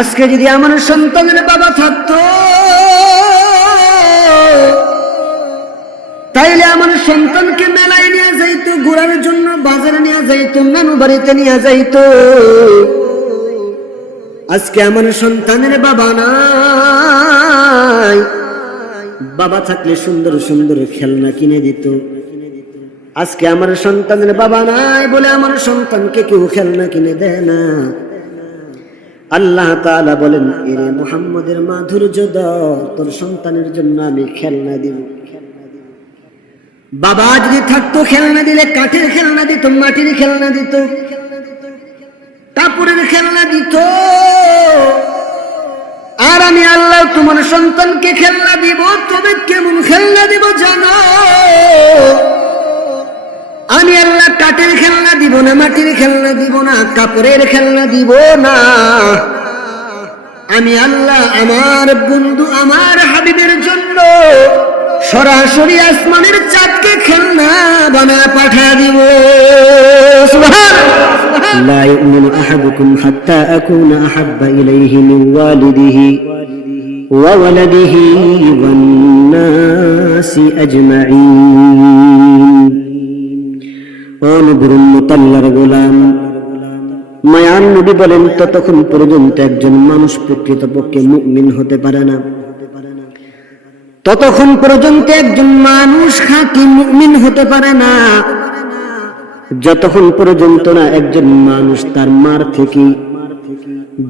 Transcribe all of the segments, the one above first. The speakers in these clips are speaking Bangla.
আজকে যদি আমার সন্তানের বাবা থাকতো, তাইলে আমার সন্তানকে মেলায় নিয়ে যাইতো, ঘোরার জন্য বাজারে নিয়ে যাইতো নানু বাড়িতে নিয়ে যাইতো। আজকে আমার সন্তানের বাবা নাই। বাবা থাকলে সুন্দর সুন্দর খেলনা কিনে দিত। আজকে আমার সন্তানের বাবা নাই বলে আমার সন্তানকে কেউ খেলনা কিনে দেয় না। আল্লাহ তাআলা বলেন, এরে মুহাম্মদের মাধুর্য দর, তোর সন্তানের জন্য আমি খেলনা দিব। বাবা যদি থাকতো, খেলনা দিলে, কাঠের খেলনা দিত, মাটির খেলনা দিত, কাপড়ের খেলনা দিত। আর আমি আল্লাহ তোমার সন্তানকে খেলনা দিব, তবে কেমন খেলনা দিব জানো? কাঠের খেলনা দিব না মাটির খেলনা দিব না কাপড়ের খেলনা দিব না আমি আল্লাহ আমার বন্ধু আমার হাবিবের জন্য সরাসরি আসমানের চাঁদকে খেলনা বানা পাঠা দিব لا يؤمن أحدكم حتى أكون أحب إليه من والده وولده والناس أجمعين মায়ান নবী বলেন, ততক্ষণ পর্যন্ত একজন মানুষ প্রকৃতপক্ষে হতে পারে না। ততক্ষণ পর্যন্ত একজন মানুষ খাঁটি হতে পারে না। যতক্ষণ পর্যন্ত না একজন মানুষ তার মার থেকে,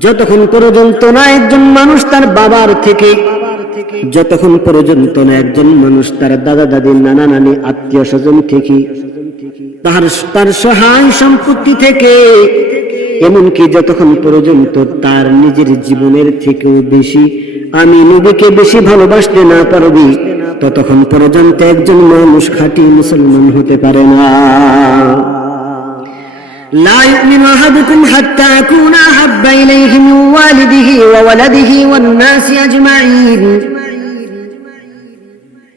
যতক্ষণ পর্যন্ত না একজন মানুষ তার বাবার থেকে, যতক্ষণ পর্যন্ত না একজন মানুষ তার দাদা দাদি নানা নানি আত্মীয় স্বজন থেকে তার তার সহায় সম্পত্তি থেকে এমনকি যতক্ষণ পর্যন্ত তার নিজের জীবনের থেকেও বেশি আমি নবীকে বেশি ভালোবাসতে না পারবি ততক্ষণ পর্যন্ত একজন মানুষ খাঁটি মুসলমান হতে পারে না لا يؤمن أحدكم حتى أكون أحب إليه من والده وولده والناس أجمعين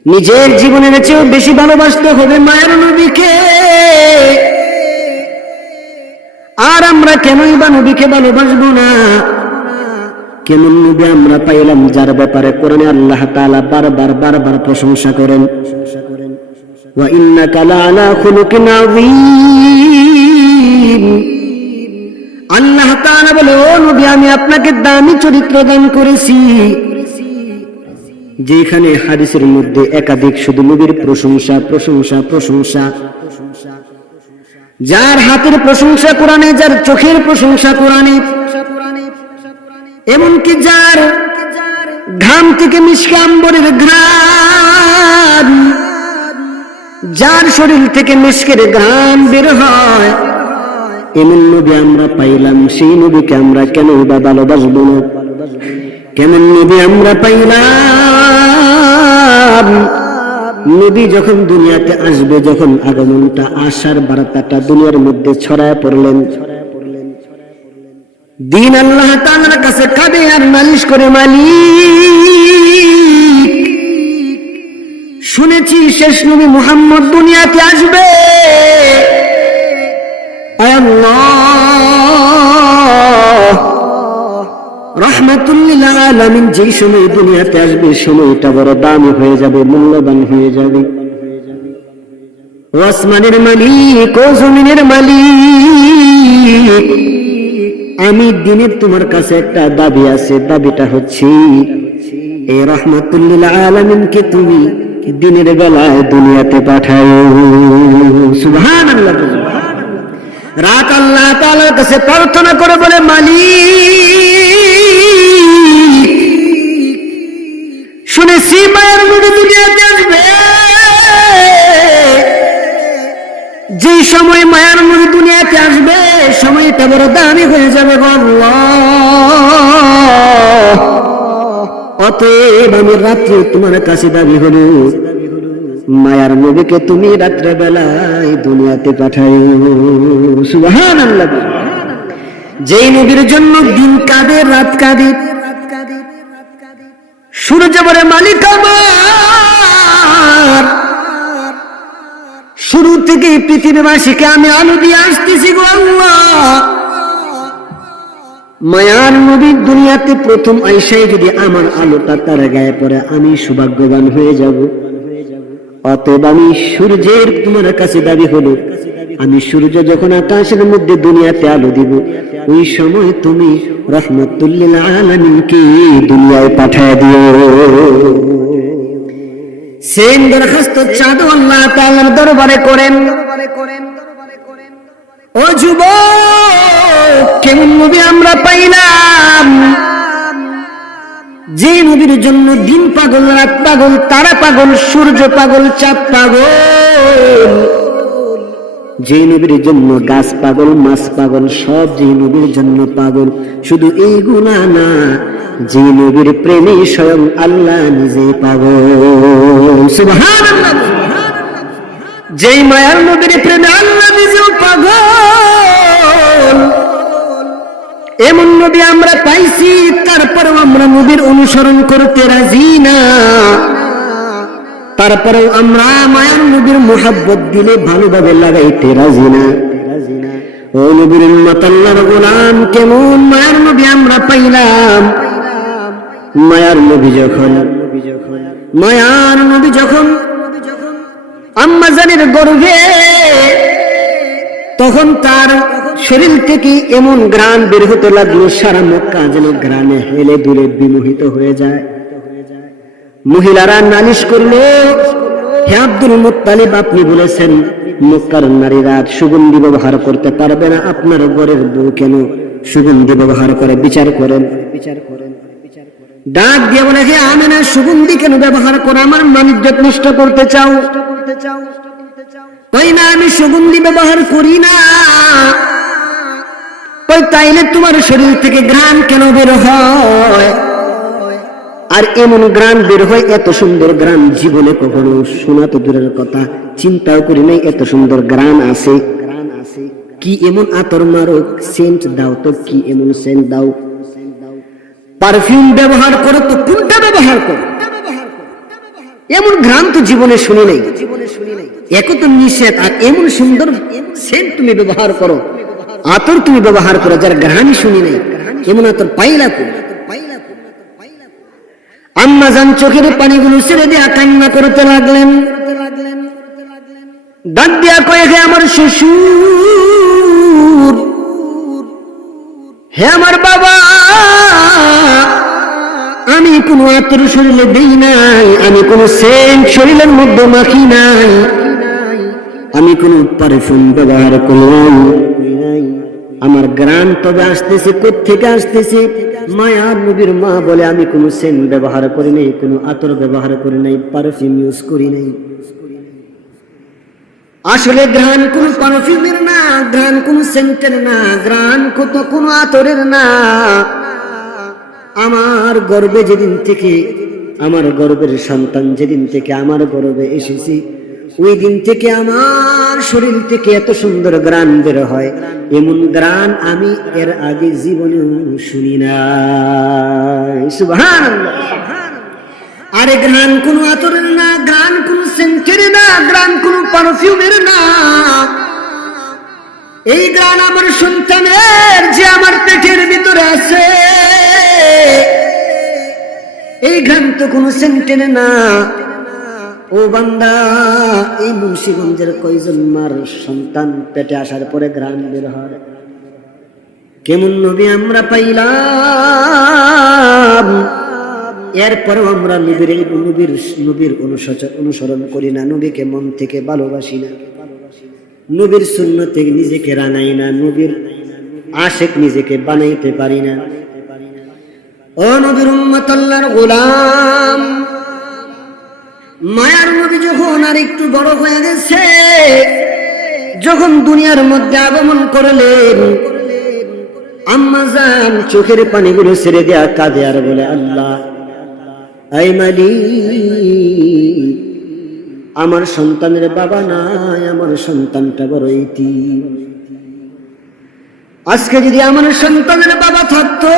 নিজের জীবনের চেয়েও বেশি ভালোবাসতে হবে মায়ের নবীকে। আর আমরা কেনই বা নবীকে ভালোবাসবো না? কেমন নবী আমরা পাইলাম যার ব্যাপারে কোরআনে আল্লাহ তাআলা বারবার বারবার প্রশংসা করেন। ওয়া ইন্নাকা খুলুকিন আযীম। আল্লাহ তাআলা বলে, ও নবী, আমি আপনাকে দামি চরিত্র দান করেছি। যেখানে হাদিসের মধ্যে একাধিক শুধু নবীর প্রশংসা প্রশংসা প্রশংসা। যার হাতের প্রশংসা কোরআনে, যার চোখের প্রশংসা কোরআনে। এমনকি যার ঘাম থেকে মিসকাম্বরের ঘ্রাণ। যার শরীর থেকে মিসকের ঘ্রাণ বের হয়। এমন নবী আমরা পাইলাম, সেই নবীকে আমরা কেন বা ভালোবাসবো না? কেমন নবী আমরা পাইলাম? নবী যখন দুনিয়াতে আসবে, যখন আগমনটা আসার বার্তাটা দুনিয়ার মধ্যে ছড়ায় পড়লেন। দিন আল্লাহ তাআলার কাছে কাঁদে আর নালিশ করে মালিক। শুনেছি শেষ নবী মুহাম্মদ দুনিয়াতে আসবে। আল্লাহ রহমাতুল্লিল আলামিন, যেই সময় দুনিয়াতে আসবে, সময়টা বড় দামি হয়ে যাবে, মূল্যবান হয়ে যাবে। মালিক, ও জমিনের মালিক, আমি দিনের তোমার কাছে একটা দাবি আছে, দাবিটা হচ্ছে এই রহমাতুল্লিল আলামিনকে তুমি দিনের বেলায় দুনিয়াতে পাঠাও। রাত আল্লাহ তাআলার কাছে প্রার্থনা করে বলে, মালিক শুনেছি মায়ের নবী দুনিয়াতে আসবে যে সময় মায়ার নবী দুনিয়াতে আসবে, সময়টা বড় দামি হয়ে যাবে অতএব আমি রাত্রে তোমার কাছে দাবি হলো মায়ার নবীকে তুমি রাত্রে বেলায় দুনিয়াতে পাঠাই আল্লাহ যেই নবীর জন্য দিন কাঁদে, রাত কাঁদে সূর্য বলে, মালিক আমার, শুরু থেকে পৃথিবীবাসীকে আমি আলো দিয়ে আসতেছি গো মায়ার নবীর দুনিয়াতে প্রথম আইসাই যদি আমার আলোটা তার গায়ে পড়ে, আমি সৌভাগ্যবান হয়ে যাব। অতএব আমি সূর্যের তোমার কাছে দাবি হলো আমি সূর্য যখন আকাশের মধ্যে দুনিয়াতে আলো দিব, ওই সময় তুমি রহমতুল্লিল দুনিয়ায় পাঠায় দিও। সেম দরখাস্ত চাঁদ আল্লাহ তাআলার দরবারে করেন। ও কেমন নবী আমরা পাইলাম? যে নবীর জন্য দিন পাগল, রাত পাগল, তারা পাগল, সূর্য পাগল, চাঁদ পাগল। যে নবীর জন্য গাছ পাগল, মাছ পাগল, সব যে নবীর জন্য পাগল, শুধু এই গুণা না যে নবীর প্রেমে স্বয়ং আল্লাহ নিজে পাগল। যেই মায়ার নবীর প্রেমে আল্লাহ নিজেও পাগল। এমন নবী আমরা পাইছি, তারপরেও আমরা নবীর অনুসরণ করতে রাজি না। তারপরেও আমরা মায়ার নবীর মোহাব্বত দিলে ভালোভাবে লাগাইতে রাজি না। ও নবীর উম্মত, আল্লাহর গোলাম, কেমন মায়ার নবী আমরা পাইলাম। মায়ার নবী যখন, মায়ার নবী যখন আম্মা জানের গর্ভে, তখন তার শরীর থেকে এমন গ্রান বের হতে লাগল, সারা মক্কা যেন গ্রানে হেলে দুলে বিমোহিত হয়ে যায়। মহিলারা নালিশ করল, হে আব্দুল মুত্তালিব, আপনি বলেছেন মক্কার নারীরা সুগন্ধি ব্যবহার করতে পারবে না। আপনার ঘরের বউ কেন সুগন্ধি ব্যবহার করে? বিচার করেন। বিচার করেন ডাক দিয়ে বলে, হে আমি না সুগন্ধি কেন ব্যবহার করে? আমার বাণিজ্য নষ্ট করতে চাও। তাই না, আমি সুগন্ধি ব্যবহার করি না। ওই তাইলে তোমার শরীর থেকে ঘ্রাণ কেন বের হয়? আর এমন গ্রান বের হয়, এত সুন্দর গ্রান জীবনে কখনো শোনা তো দূরের কথা, চিন্তাও করি নাই, এত সুন্দর গ্রান আছে। কি এমন আতর মারো সেন্ট দাও তো, কি এমন সেন্ট দাও। পারফিউম ব্যবহার করো তো, কোনটা ব্যবহার করো? এমন ঘ্রাণ তো জীবনে শুনি নাই। একও তো নিষেধ, আর এমন সুন্দর সেন্ট তুমি ব্যবহার করো। আতর তুমি ব্যবহার করো, যার ঘ্রাণই শুনি নাই। এমন আতর পাইলা কো আম্মা চোখের পানিগুলো ছেড়ে দিয়া কান্না করতে লাগলেন। ডাক দিয়া কয়ে, হে আমার শ্বশুর, হে আমার বাবা, আমি কোনো আত্মর শরীরে দেই নাই, আমি কোনো সেন্ট শরীরের মধ্যে মাখি নাই, আমি কোনো পারফিউম ব্যবহার করলাম। আমার গ্রান তবে আসতেছে থেকে আসতেছে? মায়ার নবীর মা বলে, আমি কোনো সেন্ট ব্যবহার করি নাই, কোনো আতর ব্যবহার করি নাই, পারফিউম ইউজ করি নাই। আসলে গ্রান কোন পারফিউমের না গ্রান কোন সেন্টের না গ্রান কত কোন আতরের না। আমার গর্বে যেদিন থেকে, আমার গর্বের সন্তান যেদিন থেকে, আমার গর্বে এসেছি, ওই দিন থেকে আমার শরীর থেকে এত সুন্দর গ্রান বের হয়, এমন গ্রান আমি এর আগে জীবনে শুনি না আরে গ্রান কোন আতরের না গ্রান কোন সেন্টের না গ্রান কোন পারফিউমের না। এই গ্রান আমার সন্তানের যে আমার পেটের ভিতরে আছে। এই গ্রান তো কোন সেন্টের না। ও বান্দা, এই মুন্সিগঞ্জের কয়জন মার সন্তান পেটে আসার পরে গ্রান বের হয়? কেমন নবী আমরা পাইলাম? এরপরেও আমরা নবীর নবীর নবীর অনুসরণ করি না। নবীকে মন থেকে ভালোবাসি না। নবীর শূন্য থেকে নিজেকে রানাই না। নবীর আশেক নিজেকে বানাইতে পারি না। ও নবীর উম্মতাল্লার গোলাম। মায়ার নবী যখন আর একটু বড় হয়ে গেছে, যখন দুনিয়ার মধ্যে আগমন করলেন, আম্মা যান চোখের পানিগুলো ছেড়ে দেয়া কাঁদে আর বলে, আল্লাহ, আই আমার সন্তানের বাবা নাই, আমার সন্তানটা বড় ইতি। আজকে যদি আমার সন্তানের বাবা থাকতো,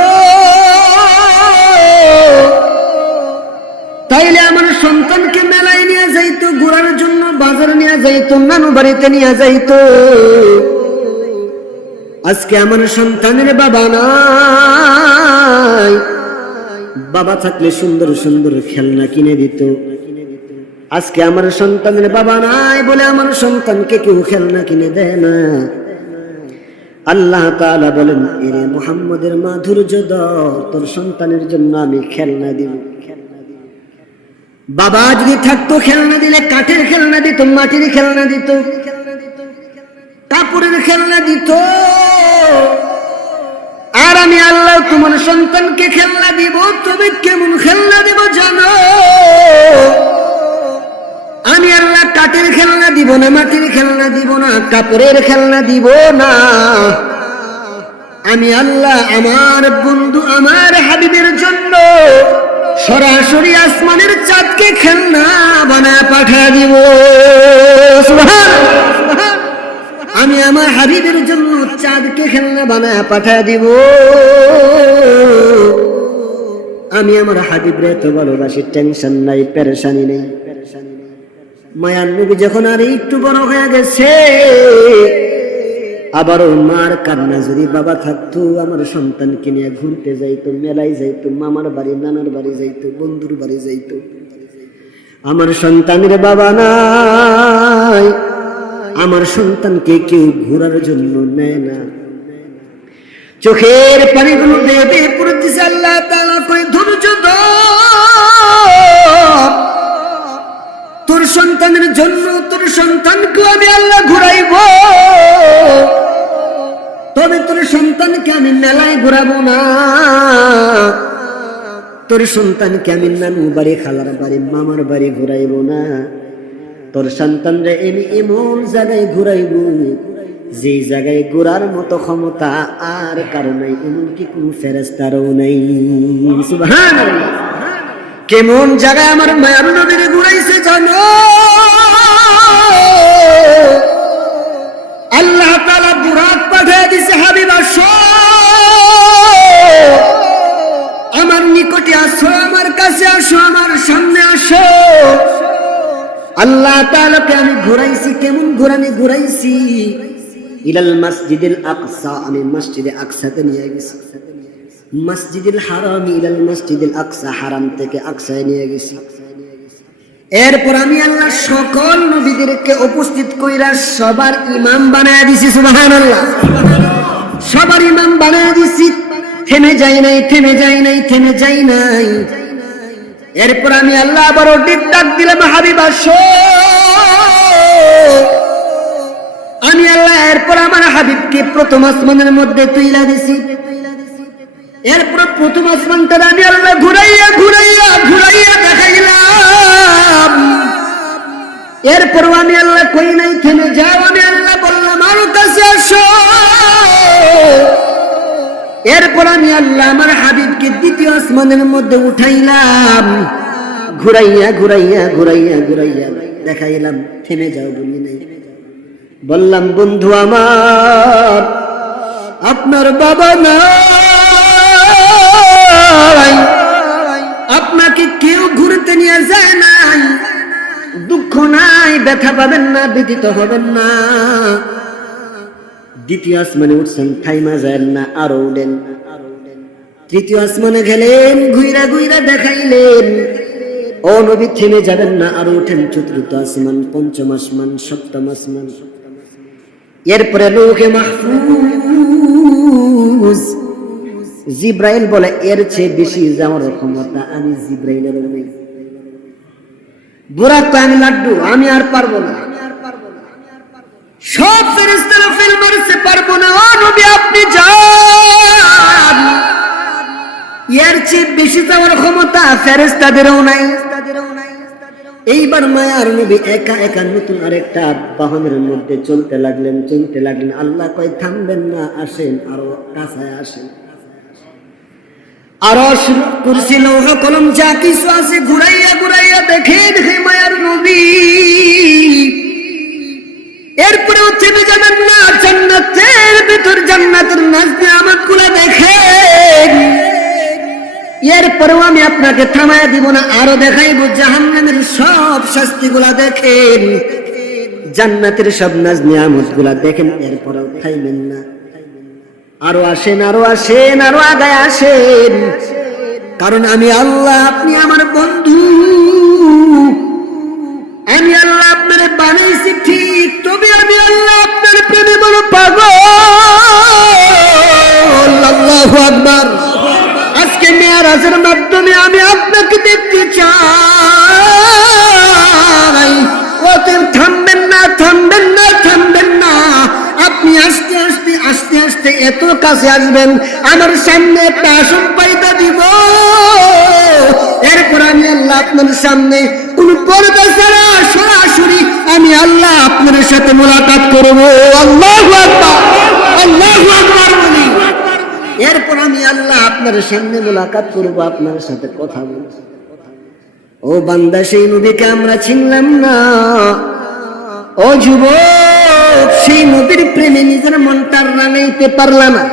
তাইলে আমার সন্তানকে মেলায় নিয়ে যাইতো, ঘোরার জন্য বাজারে নিয়ে যাইতো, নানু বাড়িতে নিয়ে যাইতো। আজকে আমার সন্তানের বাবা নাই। বাবা থাকলে সুন্দর সুন্দর খেলনা কিনে দিত। আজকে আমার সন্তানের বাবা নাই বলে আমার সন্তানকে কেউ খেলনা কিনে দেয় না। আল্লাহ তাআলা বলেন, এরে মুহাম্মদের মাধুর্য দাও তোর সন্তানের জন্য আমি খেলনা দিব। বাবা যদি থাকতো, খেলনা দিলে, কাঠের খেলনা দিত, মাটির খেলনা দিত, কাপড়ের খেলনা দিত। আর আমি আল্লাহ, তোমার সন্তানকে খেলনা দিব, তবে কেমন খেলনা দিব জানো? আমি আল্লাহ, কাঠের খেলনা দিব না, মাটির খেলনা দিব না, কাপড়ের খেলনা দিব না। আমি আল্লাহ, আমার বন্ধু, আমার হাবিবের জন্য সরাসরি আসমানের চাঁদকে খেলনা বানায় পাঠা দিব। আমি আমার হাবিবের জন্য চাঁদকে খেলনা বানায় পাঠা দিব। আমি আমার হাবিবরে এত ভালোবাসি, টেনশন নাই, পেরেশানি নেই। মায়ার নবী যখন আর একটু বড় হয়ে গেছে আবারও মার কান্না যদি বাবা থাকতো, আমার সন্তানকে নিয়ে ঘুরতে যাইতো, মেলায় যাইতো, মামার বাড়ি, নানার বাড়ি যাইতো, বন্ধুর বাড়ি যাইতো। আমার সন্তানের বাবা নাই, আমার সন্তানকে কেউ ঘোরার জন্য নেয় না। চোখের পানিগুলো দেবে পড়তেছে আল্লাহ তাআলা কই ধৈর্য তোর সন্তানের জন্য, তোর সন্তানকে আমি আল্লাহ ঘুরাইব। সন্তানকে আমি মেলায় ঘুরাবো না। তোর সন্তানকে আমি নানু বাড়ি, খালার বাড়ি, মামার বাড়ি ঘুরাইব না। তোর সন্তানরে আমি এমন জায়গায় ঘুরাইব যে জায়গায় ঘোরার মতো ক্ষমতা আর কারও নাই, এমনকি কোন ফেরেস্তারও নাই। কেমন জায়গায় আমার মায়ার নবীর ঘুরাইছে জানো? তাআলা বুরাক পাঠিয়ে দিছে, হাবিব আমার নিকটে আসো, আমার কাছে আসো, আমার সামনে আসো। আল্লাহ তাআলাকে আমি ঘুরাইছি, কেমন ঘুরানি ঘুরাইছি? ইলাল মসজিদুল আকসা, আমি মসজিদে আকসাতে নিয়ে গেছি। মসজিদুল হারাম ইলাল মসজিদুল আকসা, হারাম থেকে আকসায় নিয়ে গেছি। এরপর আমি আল্লাহ সকল নবীদেরকে উপস্থিত কইরা সবার ইমাম বানায় দিছি, সুবহানাল্লাহ। সবার ইমাম বানায় দিছি। থেমে যাই নাই, থেমে যাই নাই, থেমে যাই নাই। এরপর আমি আল্লাহ আবারও ডিপ ডাক দিলাম হাবিব আমি আল্লাহ এরপর আমার হাবিবকে প্রথম আসমানের মধ্যে তুইলা দিছি। এরপর প্রথম আসমানটা আমি আল্লাহ ঘুরাইয়া ঘুরাইয়া ঘুরাইয়া দেখাইলাম। এরপর আমি আল্লাহ কই নাই, থেমে যাও, আমি আল্লাহ বললাম, আরও কাছে আসো। এরপর আমি আল্লাহ আমার হাবিবকে দ্বিতীয় আসমানের মধ্যে উঠাইলাম। ঘুরাইয়া ঘুরাইয়া ঘুরাইয়া ঘুরাইয়া দেখাইলাম, থেমে যাও বলি নাই। বললাম, বন্ধু আমার, আপনার বাবা নাই। আপনাকে কেউ ঘুরতে নিয়ে যায় নাই। দুঃখ নাই, ব্যথা পাবেন না ব্যতীত হবেন না। দ্বিতীয় আসমানে উঠছেন থাইমা যায় না, আরও উঠেন। তৃতীয় আসমানে গেলেন, ঘুইরা ঘুইরা দেখাইলেন। ও নবী, থেমে যাবেন না, আরও উঠেন। চতুর্থ আসমান, পঞ্চম আসমান, সপ্তম আসমান। এরপরে লোকে মাহফুজ। জিব্রাইল বলে, এর চেয়ে বেশি যাওয়ার ক্ষমতা, আমি জিব্রাইলের নেই বুড়া আমি লাড্ডু, আমি আর পারব না। সব ফেরেস্তারা ফেল মারতে পারব না। আপনি যান। এর চেয়ে বেশি যাওয়ার ক্ষমতা ফেরেস্তাদেরও নাই। এইবার নবী একা একা নতুন আরেকটা বাহনের মধ্যে চলতে লাগলেন চলতে লাগলেন। আল্লাহ কয়, থামবেন না, আসেন, আরও কাছায় আসেন। আরও কুরসি, লৌহ, কলম যা কিছু আছে ঘুরাইয়া ঘুরাইয়া দেখে দেখে মায়ার নবী। যাবেন না, জান্নাতের ভিতর জান্নাতের নাচ দেখেন এরপরেও আমি আপনাকে থামায় দিব না, আরও দেখাইবো জাহান্নামের সব শাস্তি গুলা দেখেন। জান্নাতের সব নাজ নিয়ামতগুলা দেখেন, এরপরেও থাইবেন না। আরও আসেন আরও আসেন, আরও আগায় আসেন। কারণ আমি আল্লাহ, আপনি আমার বন্ধু। আমি আল্লাহ আপনার বানাইছি ঠিক, তবে আমি আল্লাহ আপনার প্রেমে বড় পাগল। আল্লাহু আকবার। আজকে মেয়ারাজের মাধ্যমে আমি আপনাকে দেখতে চাই। অতএব থামবেন না থামবেন না থামবেন না। আপনি আস্তে আস্তে আস্তে এত কাছে আসবেন, আমার সামনে একটা আসন পাইতে দিব। এরপর আমি আল্লাহ আপনার সামনে কোন পর্দা ছাড়া সরাসরি আমি আল্লাহ আপনার সাথে মোলাকাত করব। আল্লাহ আল্লাহ এরপর আমি আল্লাহ আপনার সামনে মোলাকাত করব, আপনার সাথে কথা বলব। ও বান্দা, সেই নবীকে আমরা চিনলাম না। ও যুবক সেই নবীর প্রেমে নিজের মনটা রানাইতে পারলাম না।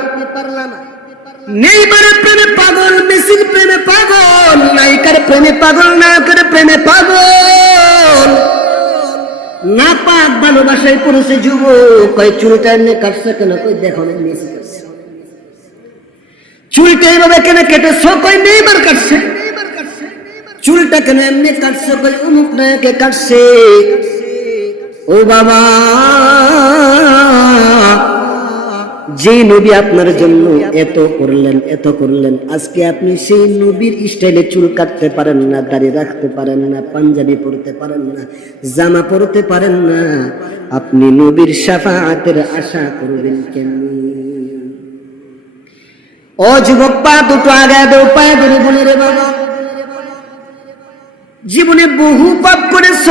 নেইবারের প্রেমে পাগল, মেসির প্রেমে পাগল, নায়িকার প্রেমে পাগল, নায়কের প্রেমে পাগল। না পাক ভালোবাসায় পড়েছে যুবক, কয় চুলটা এমনি কাটছে কেন? কই দেখো মেসি কাটছে। চুলটা এইভাবে কেন কই নেইবার কাটছে। চুলটা কেন এমনি কাটছে? কই অমুক নায়কে কাটছে। ও বাবা, যে নবী আপনার জন্য এত করলেন এত করলেন, আজকে আপনি সেই নবীর স্টাইলে চুল কাটতে পারেন না, দাড়ি রাখতে পারেন না, পাঞ্জাবি পরতে পারেন না, জামা পরতে পারেন না, আপনি নবীর সাফাতের আশা করবেন কেমনি? ও যুবক পা, দুটো আগে দেও পায়ে ধরে বলে রে বাবা। জীবনে বহু পাপ করেছ,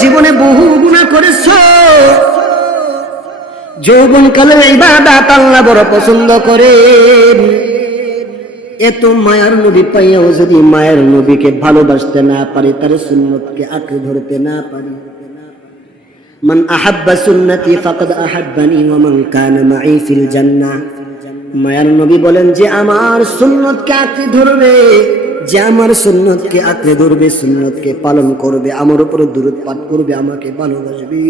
জীবনে বহু গুণা করেছ। যৌবন কালে ইবাদত আল্লাহ বড় পছন্দ করে এত মায়ার নবী পাইয়াও যদি মায়ের নবীকে ভালোবাসতে না পারি, তার সুন্নতকে আঁকড়ে ধরতে না পারি। মান আহাব্বা সুন্নতি ফাকাদ আহাব্বানি ওয়া মান কানা মাই ফিল জান্নাহ। মায়ার নবী বলেন যে, আমার সুন্নতকে আঁকড়ে ধরবে। যে আমার সুন্নতকে আঁকড়ে ধরবে, সুন্নতকে পালন করবে, আমার উপরে দূরত পাঠ করবে, আমাকে ভালোবাসবে।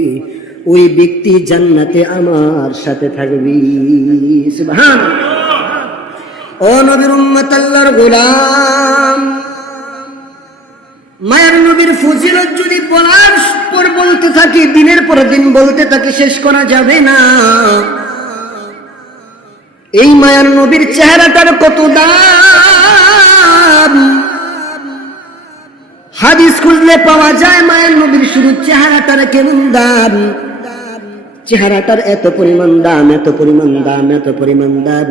ওই ব্যক্তি জান্নাতে আমার সাথে থাকবি। ও নবীর উম্মত আল্লাহর গোলাম, মায়ের নবীর ফজিলত যদি বলার পর বলতে থাকি, দিনের পর দিন বলতে থাকি, শেষ করা যাবে না। এই মায়ার নবীর চেহারাটার কত দাম? হাদিস খুঁজলে পাওয়া যায় মায়ের নবীর শুধু চেহারাটার কেমন দাম? চেহারাটার এত পরিমাণ দাম, এত পরিমাণ দাম, এত পরিমাণ দাম।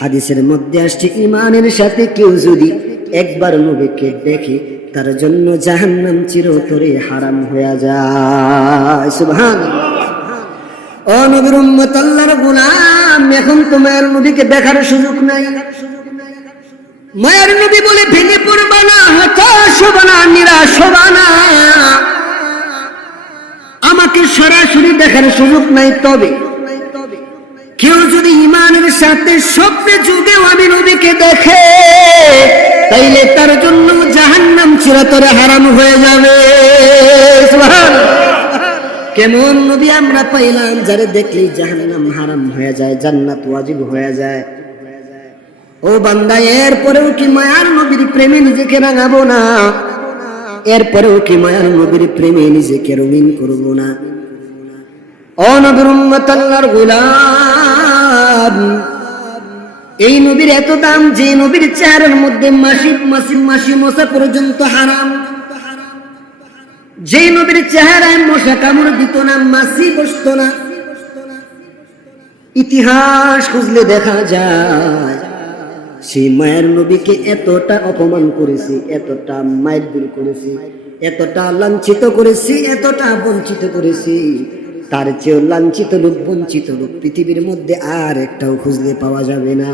হাদিসের মধ্যে আসছে ইমানের সাথে কেউ যদি একবার নবীকে দেখে, তার জন্য জাহান্নাম চিরতরে হারাম হয়ে যায়। সুবহান ও নবীর উম্মত, আল্লাহর গোলাম, এখন তো মায়ের নবীকে দেখার সুযোগ নাই। মায়ের নবী বলে ভেঙে পড়বা না, হতাশ হবা নিরাশ হবা আমাকে সরাসরি দেখার সুযোগ নাই তবে। কেউ যদি ইমানের সাথে স্বপ্নে যুগেও আমি নবীকে দেখে, তাইলে তার জন্য জাহান্নাম চিরতরে হারাম হয়ে যাবে। কেমন নবী আমরা পাইলাম, যারে দেখলেই জাহান্নাম হারাম হয়ে যায়, জান্নাত ওয়াজিব হয়ে যায়। ও বান্দা, এরপরেও কি মায়ার নবীর প্রেমে নিজেকে রাঙাবো না? এরপরেও কি মায়ার নবীর প্রেমে নিজেকে রঙিন করব না? গোলাম, এই নবীর এত দাম যে নবীর চেহারার মধ্যে মাসি মাসি মশা পর্যন্ত হারাম। যে নবীর চেহারায় মশা কামড় দিত না, মাসি বসত না। ইতিহাস খুঁজলে দেখা যায় সেই মায়ের নবীকে এতটা অপমান করেছি, এতটা মায়ের দূর করেছি, এতটা লাঞ্ছিত করেছি, এতটা বঞ্চিত করেছি। তার চেয়েও লাঞ্ছিত লোক, বঞ্চিত লোক পৃথিবীর মধ্যে আর একটাও খুঁজলে পাওয়া যাবে না।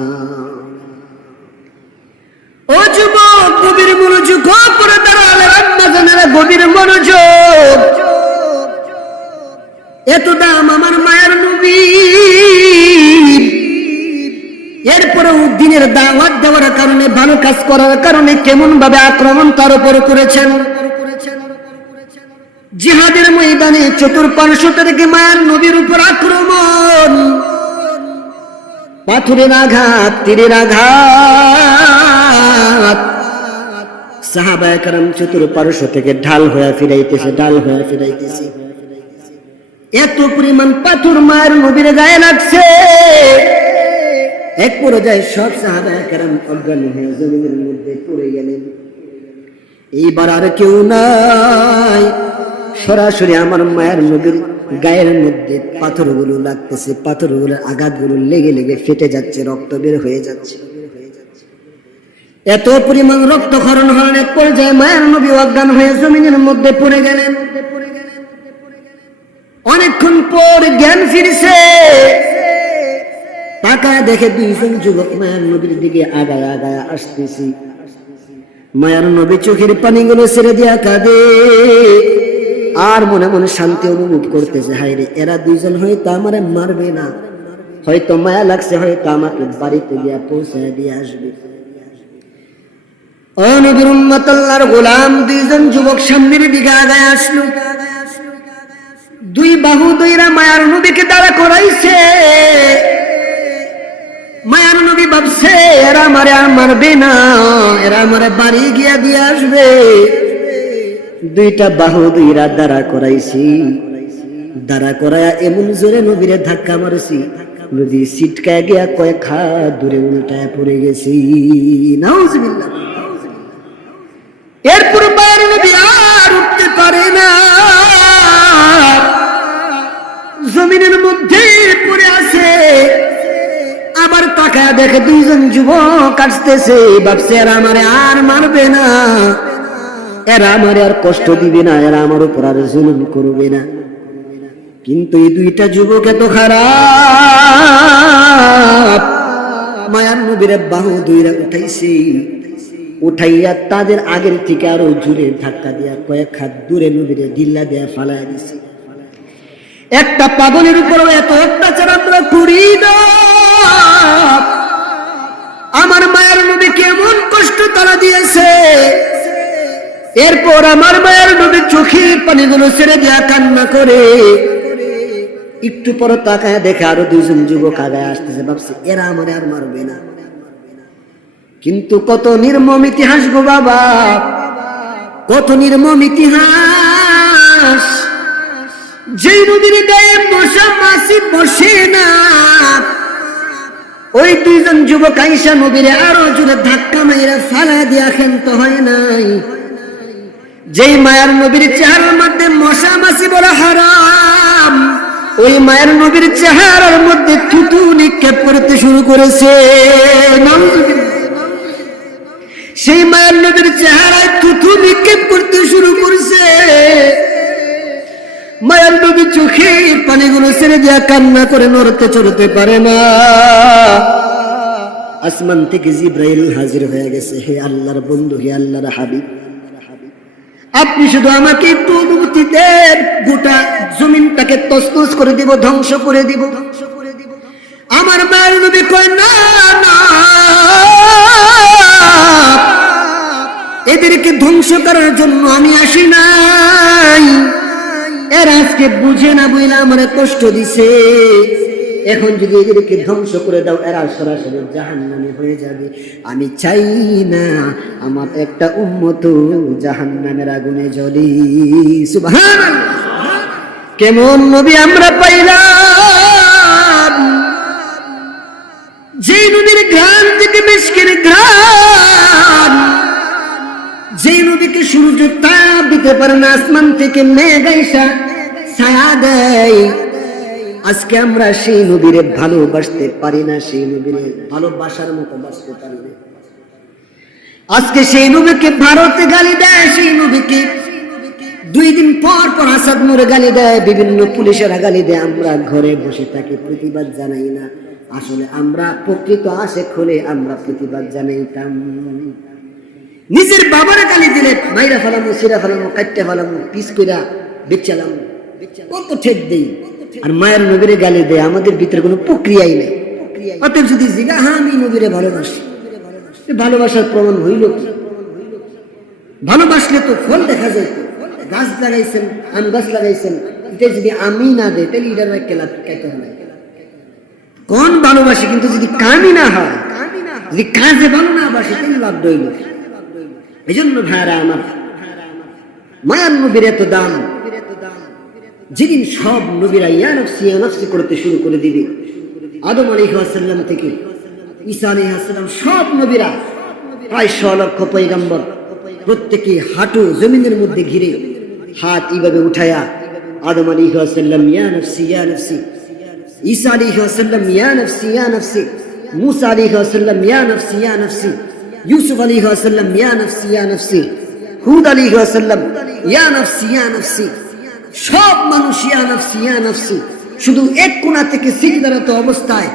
ও এত দাম আমার মায়ের নবী। এরপরেও দিনের দাওয়াত দেওয়ার কারণে ভালো কাজ করার কারণে কেমন ভাবে আক্রমণ তার উপর করেছেন? জিহাদের ময়দানে চতুর্পার্শ্ব থেকে মায়ের নবীর উপর আক্রমণ। পাথরের আঘাত, তীরের আঘাত। সাহাবা একরাম চতুর্পার্শ্ব থেকে ঢাল হয়ে ফিরাইতেছে, ঢাল হয়ে ফিরাইতেছে। এত পরিমাণ পাথর মায়ের নবীর গায়ে লাগছে। এক পর্যায়ে সব সাহাবা অজ্ঞান হয়ে জমিনের মধ্যে পড়ে গেলেন। এইবার আর কেউ নাই। সরাসরি আমার মায়ের নবীর গায়ের মধ্যে পাথরগুলো লাগতেছে পাথরগুলোর আঘাতগুলো লেগে লেগে ফেটে যাচ্ছে, রক্ত বের হয়ে যাচ্ছে। এত পরিমাণ রক্তক্ষরণ হওয়ার এক পর্যায়ে মায়ের নবী অজ্ঞান হয়ে জমিনের মধ্যে পড়ে গেলেন। অনেকক্ষণ পর জ্ঞান ফিরছে। তাকায় দেখে দুইজন যুবক মায়ের নবীর দিকে আগায় আগায় আসতেছি। মায়ের নবী চোখের পানিগুলো ছেড়ে দিয়া কাঁদে। আর মনে মনে শান্তি অনুভব করতেছে হাইরে এরা দুইজন হয়তো আমারে মারবে না। হয়তো মায়া লাগছে, হয়তো আমাকে বাড়িতে দিয়া পৌঁছায় দিয়ে আসবে। ও নবীর উম্মত আল্লাহর গোলাম, দুইজন যুবক সামনের দিকে আগায় আসলো। দুই বাহু দুইরা মায়ার নবীকে দাঁড়া করাইছে। মায়ার নবী ভাবছে, এরা আমারে আর মারবে না, এরা আমারে বাড়ি গিয়া দিয়ে আসবে। দুইটা বাহু দুইরা দাঁড়া করাইছি, দাঁড়া করায়া এমন জোরে নবীরে ধাক্কা মারছি নদী সিটকায় গিয়া কয়েক হাত দূরে উল্টায় পড়ে গেছি। নাউজুবিল্লাহ। এরপর মায়ের নবী আর উঠতে পারে না। জমিনের মধ্যে তাকায় দেখে দুইজন যুবক আসতেছে, ভাবছে এরা আমারে আর মারবে না। এরা আমারে আর কষ্ট দিবে না, এরা আমার উপর আর জুলুম করবে না। কিন্তু এই দুইটা যুবক এত খারাপ। মায়ার নবীর বাহু দুইরা উঠাইছে। উঠাইয়া তাদের আগের থেকে আরও জুড়ে ধাক্কা দিয়া কয়েক হাত দূরে নবীরে ডিল্লা দিয়া ফালাই দিছে। একটা পাগলের উপর এত অত্যাচার আমরা করি আমার মায়ের নবী কেমন কষ্ট তারা দিয়েছে। এরপর আমার মায়ের নবী চোখে পানিগুলো ছেড়ে দেয়া কান্না করে। একটু পর তাকায় দেখে আরও দুজন যুবক আগায় আসতেছে, ভাবছে, এরা আমার আর মারবে না। কিন্তু কত নির্মম ইতিহাস গো বাবা, কত নির্মম ইতিহাস। যে নদীর গায়ে মশা মাসি বসে না, ওই দুইজন যুবক আইসা নদীর আরও জোরে ধাক্কা মাইরা ফালা দিয়া খেন্ত হয় নাই। যেই মায়ার নবীর চেহারার মধ্যে মশা মাসি বড় হারাম, ওই মায়ের নবীর চেহারার মধ্যে থুতু নিক্ষেপ করতে শুরু করেছে। সেই মায়ের নবীর চেহারায় থুতু নিক্ষেপ করতে শুরু করছে। মায়ের নবী চোখে পানিগুলো ছেড়ে দেয়া কান্না করে নড়তে চড়তে পারে না। আসমান থেকে জিব্রাইল হাজির হয়ে গেছে। হে আল্লাহর বন্ধু, হে আল্লাহর হাবিব। আপনি শুধু আমাকে একটু অনুমতি দেন, গোটা জমিনটাকে তসনস করে দিব ধ্বংস করে দিব, ধ্বংস করে দিব। আমার মায়ের নবী কয়, না না। এদেরকে ধ্বংস করার জন্য আমি আসি নাই। এরা আজকে বুঝে না বুঝলে আমার কষ্ট দিছে। এখন যদি এদেরকে ধ্বংস করে দাও, এরা সরাসরি জাহান নামে হয়ে যাবে। আমি চাই না আমার একটা উন্মত জাহান নামের আগুনে জ্বলি। কেমন নবী আমরা পাইলাম? যে নদীর ঘ্রাণ থেকে বেশকের ঘ্রাণ সূর্য তাপ দিতে পারে না, আসমান থেকে মেঘ আইসা ছায়া দেয়। আজকে আমরা সেই নদীরে ভালোবাসতে পারি না, সেই নদীরে ভালোবাসার মতো বাঁচতে পারি না। আজকে সেই নবীকে ভারতে গালি দেয়, সেই নবীকে দুই দিন পর পর আসাদ মোড়ে গালি দেয়, বিভিন্ন পুলিশেরা গালি দেয়, আমরা ঘরে বসে থাকি, প্রতিবাদ জানাই না। আসলে আমরা প্রকৃত আসে খুলে আমরা প্রতিবাদ জানাইতাম। নিজের বাবার গালি দিলে মাইরা ফেলামো, সিরা ফেলামো কাটতে ফেলামো, পিস কইরা বেচালাম। কত ঠেক দেই? আর মায়ের নবীরে গালি দেয় আমাদের ভিতরে কোনো প্রক্রিয়াই নেই। অতএব যদি জিগা হ্যাঁ আমি নবীরে ভালোবাসি। ভালোবাসার প্রমাণ হইল কি? ভালোবাসলে তো ফল দেখা যায়। গাছ লাগাইছেন, আম গাছ লাগাইছেন এটা যদি আমি না দেয় তাহলে এটার কেলা খাইতে হবে কোন ভালোবাসে কিন্তু যদি কামই না হয়, যদি কাজে ভালো না বাসে, তাহলে লাভ রইল এই জন্য ভাইরা আমার মায়ান নবীর এত দাম, যেদিন সব নবীরা ইয়া নফসি, ইয়া করতে শুরু করে দিবে। আদম আলী সাল্লাম থেকে ঈসা আলী সাল্লাম সব নবীরা প্রায় ছ লক্ষ পৈগম্বর প্রত্যেকে হাঁটু জমিনের মধ্যে ঘিরে হাত এইভাবে উঠায়া আদম আলী সাল্লাম ইয়া নফসি ইয়া নফসি। ঈসা আলী সাল্লাম ইয়া নফসি মুসা আলী সাল্লাম ইয়া নফসি ইয়া নফসি। ইউসুফ আলী সাল্লাম, ইয়া নফসি ইয়া নফসি। হুদ আলী সাল্লাম, ইয়া নফসি ইয়া নফসি। সব মানুষ ইয়া নফসি ইয়া নফসি। শুধু এক কোণা থেকে সিজদারত অবস্থায়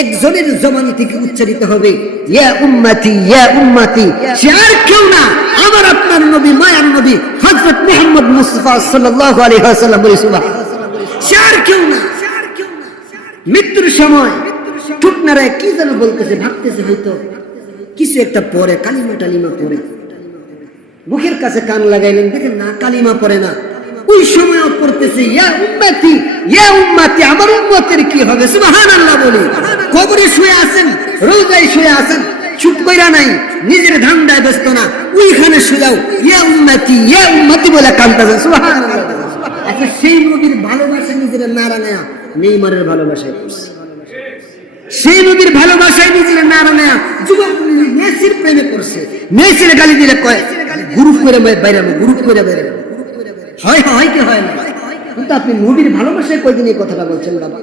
একজনের জবানি থেকে উচ্চারিত হবে, ইয়া উম্মতি ইয়া উম্মতি। সে আর কেউ না, আমার আপনার নবী, মায়ার নবী, হযরত মুহাম্মদ মুস্তাফা সাল্লাল্লাহু আলাইহি ওয়াসাল্লাম বলি সুবহান সে আর কেউ না। মৃত্যুর সময় ঠুকনারা কি যেন বলতেছে, ভাবতেছে হয়তো। কিছু একটা পরে, কালিমা টালিমা পরে। মুখের কাছে কান লাগাইলেন, দেখেন না, কালিমা পড়ে না। ওই সময় পড়তেছে, ইয়া উম্মতি ইয়া উম্মতি, আমার উম্মতের কি হবে? সুবহানাল্লাহ বলি। কবরে শুয়ে আছেন, রোজায় শুয়ে আছেন, চুপ কইরা নাই, নিজের ধান্দায় ব্যস্ত না। ওইখানে শুয়াও, ইয়া উম্মতি ইয়া উম্মতি বলে সুবহানাল্লাহ। আচ্ছা সেই নবীর ভালোবাসা নিজের না রাঙায়া, নেইমারের ভালোবাসায় সেই নদীর ভালোবাসায় নিজের না রাঙায়া যুবক মেসির প্রেমে করছে মেসির গালি দিলে কয়, গ্রুপ করে বাইরে গ্রুপ করে বাইরে হয় হয় কি হয় না? কিন্তু আপনি নবীর ভালোবাসায় কয়দিন এই কথাটা বলছেন বাবা?